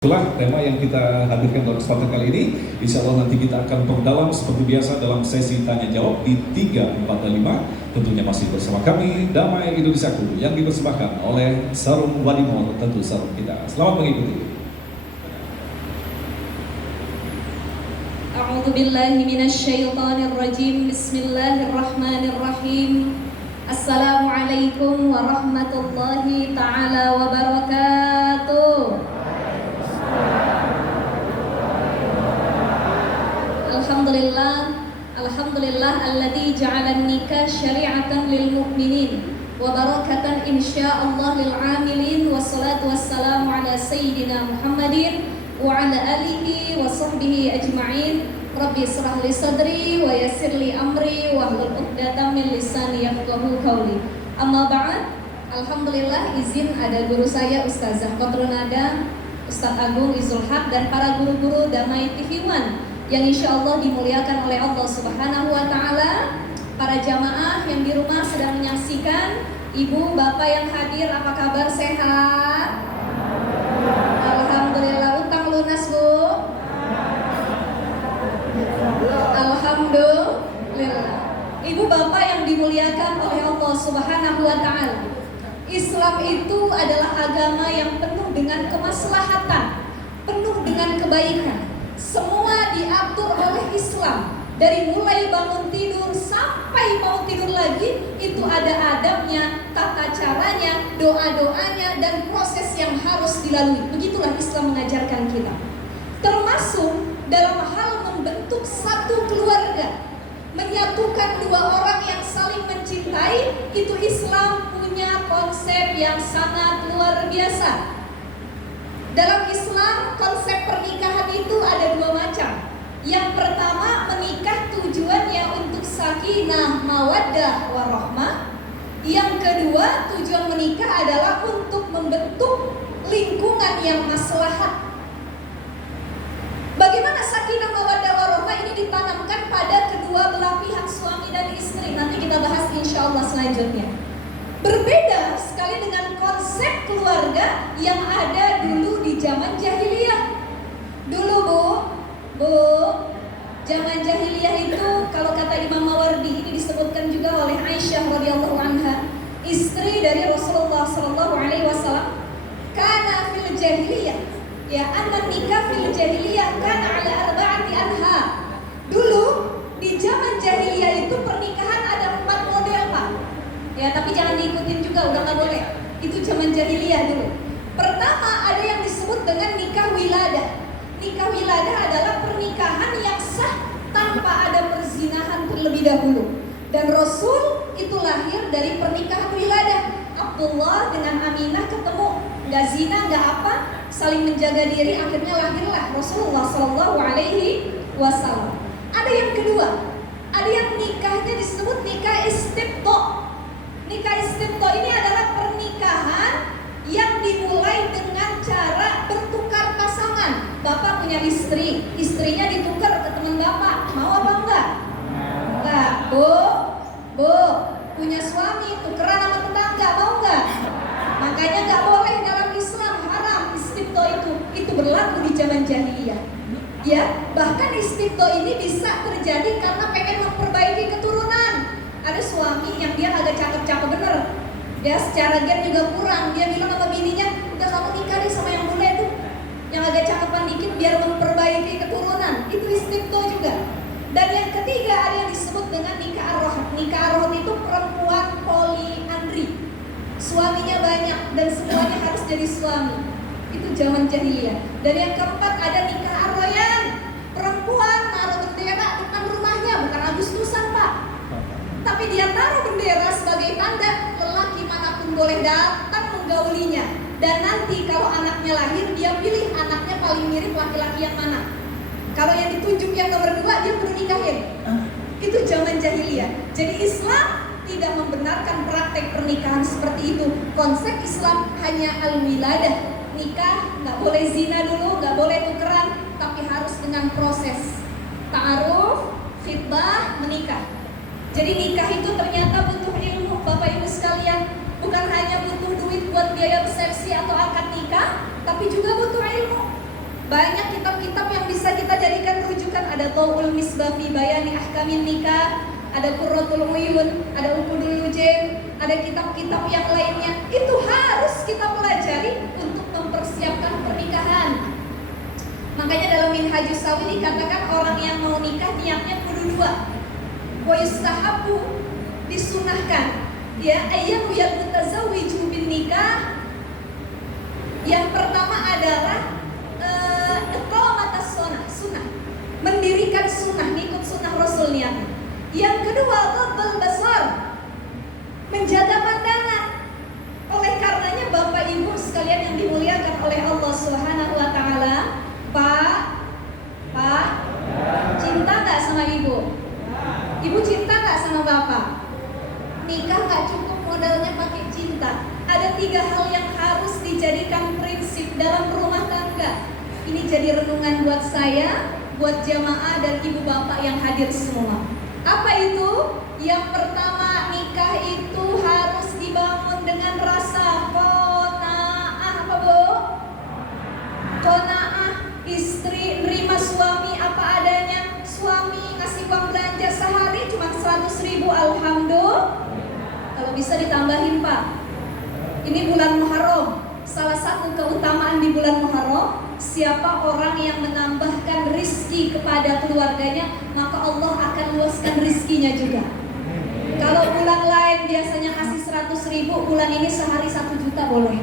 Itulah tema yang kita hadirkan dalam kesempatan kali ini. Insya Allah nanti kita akan perdalam seperti biasa dalam sesi tanya jawab di 3, 4, dan 5. Tentunya masih bersama kami Damai Indonesiaku yang dipersembahkan oleh Sarum Wadimor, tentu Sarum kita. Selamat mengikuti. A'udzu billahi minasyaitonir rajim. Bismillahirrahmanirrahim. Assalamualaikum warahmatullahi taala wabarakatuh. Alhamdulillah alladzi ja'ala nikah syari'atan lil mu'minin wa barakatan insyaallah lil 'amilin. Wassalatu wassalamu ala sayyidina Muhammadin wa ala alihi wa sahbihi ajma'in. Rabbi israh li sadri wa yassir li amri wa hlul 'uqdatam min lisani yafqahu qawli. Amma ba'd. Alhamdulillah izin ada guru saya Ustazah Qatrun Nada, Ustaz Agung Izul Haq, dan para guru-guru Damai TV One yang insya Allah dimuliakan oleh Allah Subhanahu wa Ta'ala. Para jamaah yang di rumah sedang menyaksikan, ibu bapak yang hadir, apa kabar, sehat? Alhamdulillah. Utang lunas, Bu? Alhamdulillah. Ibu bapak yang dimuliakan oleh Allah Subhanahu wa Ta'ala, Islam itu adalah agama yang penuh dengan kemaslahatan, penuh dengan kebaikan. Semua diatur oleh Islam. Dari mulai bangun tidur sampai mau tidur lagi, itu ada adabnya, tata caranya, doa-doanya, dan proses yang harus dilalui. Begitulah Islam mengajarkan kita. Termasuk dalam hal membentuk satu keluarga, menyatukan dua orang yang saling mencintai, itu Islam punya konsep yang sangat luar biasa. Dalam Islam, konsep pernikahan itu ada dua macam. Yang pertama, menikah tujuannya untuk sakinah, mawaddah, warahmah. Yang kedua, tujuan menikah adalah untuk membentuk lingkungan yang maslahat. Bagaimana sakinah, mawaddah, warahmah ini ditanamkan pada kedua belah pihak, suami dan istri. Nanti kita bahas insya Allah selanjutnya. Berbeda sekali dengan konsep keluarga yang ada dulu di zaman jahiliyah. Dulu Bu, zaman jahiliyah itu kalau kata Imam Mawardi, ini disebutkan juga oleh Aisyah radhiyallahu anha, istri dari Rasulullah sallallahu alaihi wasallam, kana fil jahiliyah, ya anna nikah fil jahiliyah kana ala arba'ati anha. Dulu di zaman jahiliyah itu pernikahan ada 4 model, Pak. Ya, tapi jangan diikutin juga, udah gak boleh. Itu zaman jahiliyah dulu. Pertama, ada yang disebut dengan nikah wiladah. Nikah wiladah adalah pernikahan yang sah tanpa ada perzinahan terlebih dahulu. Dan Rasul itu lahir dari pernikahan wiladah. Abdullah dengan Aminah ketemu, gak zina, gak apa, saling menjaga diri, akhirnya lahirlah Rasulullah Sallallahu Alaihi Wasallam. Ada yang kedua, ada yang nikahnya disebut nikah istibto. Nikah istibto ini adalah pernikahan yang dimulai dengan cara bertukar pasangan. Bapak punya istri, istrinya ditukar ke teman bapak. Mau apa enggak? Enggak. Bu, punya suami, tukeran sama tetangga. Mau enggak? Makanya enggak boleh dalam Islam, haram istibto itu. Itu berlaku di zaman jahiliyah. Ya, bahkan istibto ini bisa terjadi karena pengen memperbaiki keturunan. Ada suami yang dia agak cakep-cakep bener, ya secara gen juga kurang. Dia bilang sama bininya, udah kamu nikah deh sama yang bule tuh, yang agak cakepan dikit biar memperbaiki keturunan. Itu istibto juga. Dan yang ketiga ada yang disebut dengan nikah arrohat. Nikah arrohat itu perempuan poliandri, suaminya banyak dan semuanya harus jadi suami. Itu zaman jahiliyah. Dan yang keempat ada nikah arroyan. Perempuan naruh bendera depan rumahnya, bukan Agustusan, Pak, tapi dia taruh bendera sebagai tanda lelaki manapun boleh datang menggaulinya. Dan nanti kalau anaknya lahir, dia pilih anaknya paling mirip laki-laki yang mana. Kalau yang ditunjuk yang nomor 2, dia perlu nikahin. Itu zaman jahiliyah. Jadi Islam tidak membenarkan praktek pernikahan seperti itu. Konsep Islam hanya al-wiladah. Nikah, gak boleh zina dulu, gak boleh tukeran, tapi harus dengan proses ta'aruf, khitbah, menikah. Jadi nikah itu ternyata butuh ilmu, Bapak Ibu sekalian. Bukan hanya butuh duit buat biaya resepsi atau akad nikah, tapi juga butuh ilmu. Banyak kitab-kitab yang bisa kita jadikan rujukan. Ada Tau'ul Misbah fi Bayani Ahkamin Nikah, ada Qurratul Uyun, ada Uqudul Ujain, ada kitab-kitab yang lainnya. Itu harus kita pelajari untuk mempersiapkan pernikahan. Makanya dalam Minhajus Sawi dikatakan orang yang mau nikah niatnya kudu dua. Wa yustahabu, disunahkan, ya, ayyamu yal mutazawwiju bin nikah. Yang pertama adalah iqamatus sunnah, mendirikan sunnah, ngikut sunnah Rasul niatnya. Yang kedua, ghaddul basar, menjaga pandangan. Oleh karenanya Bapak Ibu sekalian yang dimuliakan oleh Allah Subhanahu wa taala, Pak, cinta nggak sama Ibu? Ibu cinta nggak sama Bapak? Nikah nggak cukup modalnya pakai cinta. Ada 3 hal yang harus dijadikan prinsip dalam rumah tangga. Ini jadi renungan buat saya, buat jamaah dan ibu bapak yang hadir semua. Apa itu? Yang pertama, nikah itu harus dibangun dengan rasa qanaah. Apa Bu? Qanaah. Istri nerima suami apa adanya. Suami ngasih uang belanja sehari cuma 100.000, alhamdulillah. Kalau bisa ditambahin Pak. Ini bulan Muharram. Salah satu keutamaan di bulan Muharram, siapa orang yang menambahkan rizki kepada keluarganya, maka Allah akan luaskan rizkinya juga. Kalau bulan lain biasanya kasih 100.000, bulan ini sehari 1 juta boleh.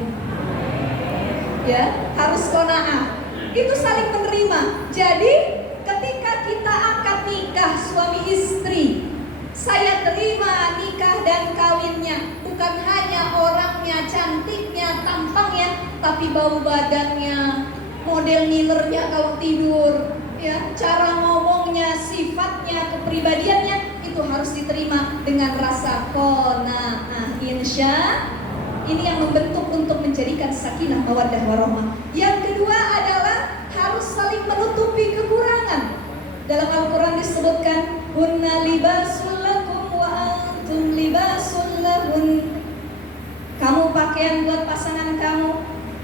Ya, harus qanaah. Itu saling menerima. Jadi ketika kita akad nikah suami istri, saya terima nikah dan kawinnya, bukan hanya orangnya, cantiknya, tampangnya, tapi bau badannya, model ngilernya kalau tidur, ya, cara ngomongnya, sifatnya, kepribadiannya, itu harus diterima dengan rasa qanaah. Insya ini yang membentuk untuk menjadikan sakinah mawaddah warahmah. Yang kedua adalah harus saling menutupi kekurangan. Dalam Al-Quran disebutkan, hunna libasul lakum wa antum libasul lahun. Kamu pakaian buat pasangan kamu,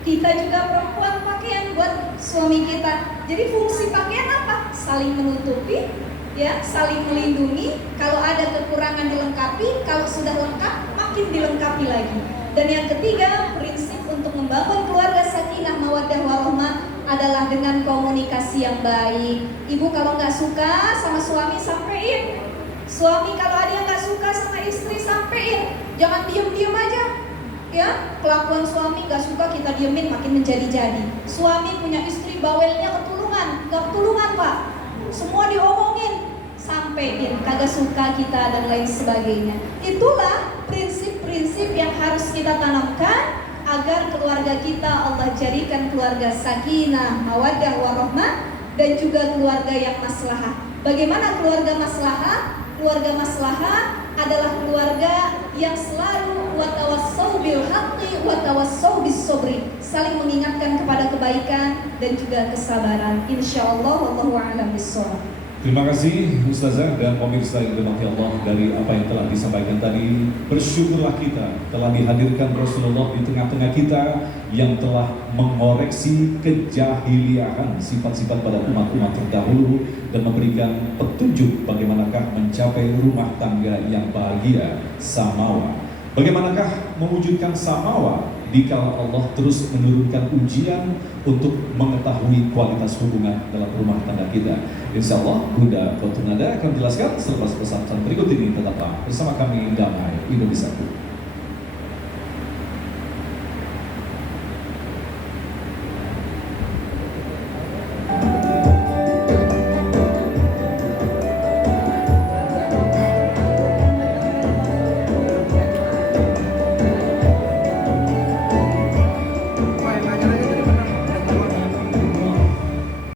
kita juga perempuan pakaian buat suami kita. Jadi fungsi pakaian apa? Saling menutupi, ya, saling melindungi. Kalau ada kekurangan dilengkapi, kalau sudah lengkap makin dilengkapi lagi. Dan yang ketiga, prinsip untuk membangun keluarga sakinah mawaddah warahmah adalah dengan komunikasi yang baik. Ibu kalau nggak suka sama suami, sampein. Suami kalau ada yang nggak suka sama istri, sampein. Jangan diem-diem aja. Ya, kelakuan suami nggak suka kita diemin, makin menjadi-jadi. Suami punya istri bawelnya ketulungan, nggak ketulungan Pak. Semua diomongin, sampein kagak suka kita dan lain sebagainya. Itulah prinsip-prinsip yang harus kita tanamkan agar keluarga kita Allah jadikan keluarga sakinah, mawaddah warahmah, dan juga keluarga yang maslahah. Bagaimana keluarga maslahah? Keluarga maslahah adalah keluarga yang selalu watawassau bil haqqi watawassau bis sabri, saling mengingatkan kepada kebaikan dan juga kesabaran. Insyaallah wallahu a'lam bissawab. Terima kasih Ustazah dan pemirsa yang dirahmati Allah. Dari apa yang telah disampaikan tadi, bersyukurlah kita telah dihadirkan Rasulullah di tengah-tengah kita yang telah mengoreksi kejahiliahan sifat-sifat pada umat-umat terdahulu dan memberikan petunjuk bagaimanakah mencapai rumah tangga yang bahagia, samawa. Bagaimanakah mewujudkan samawa dikala Allah terus menurunkan ujian untuk mengetahui kualitas hubungan dalam rumah tangga kita. Insya Allah Bunda Kotunada akan menjelaskan selepas pesan berikut ini. Tetaplah bersama kami Damai Indonesia.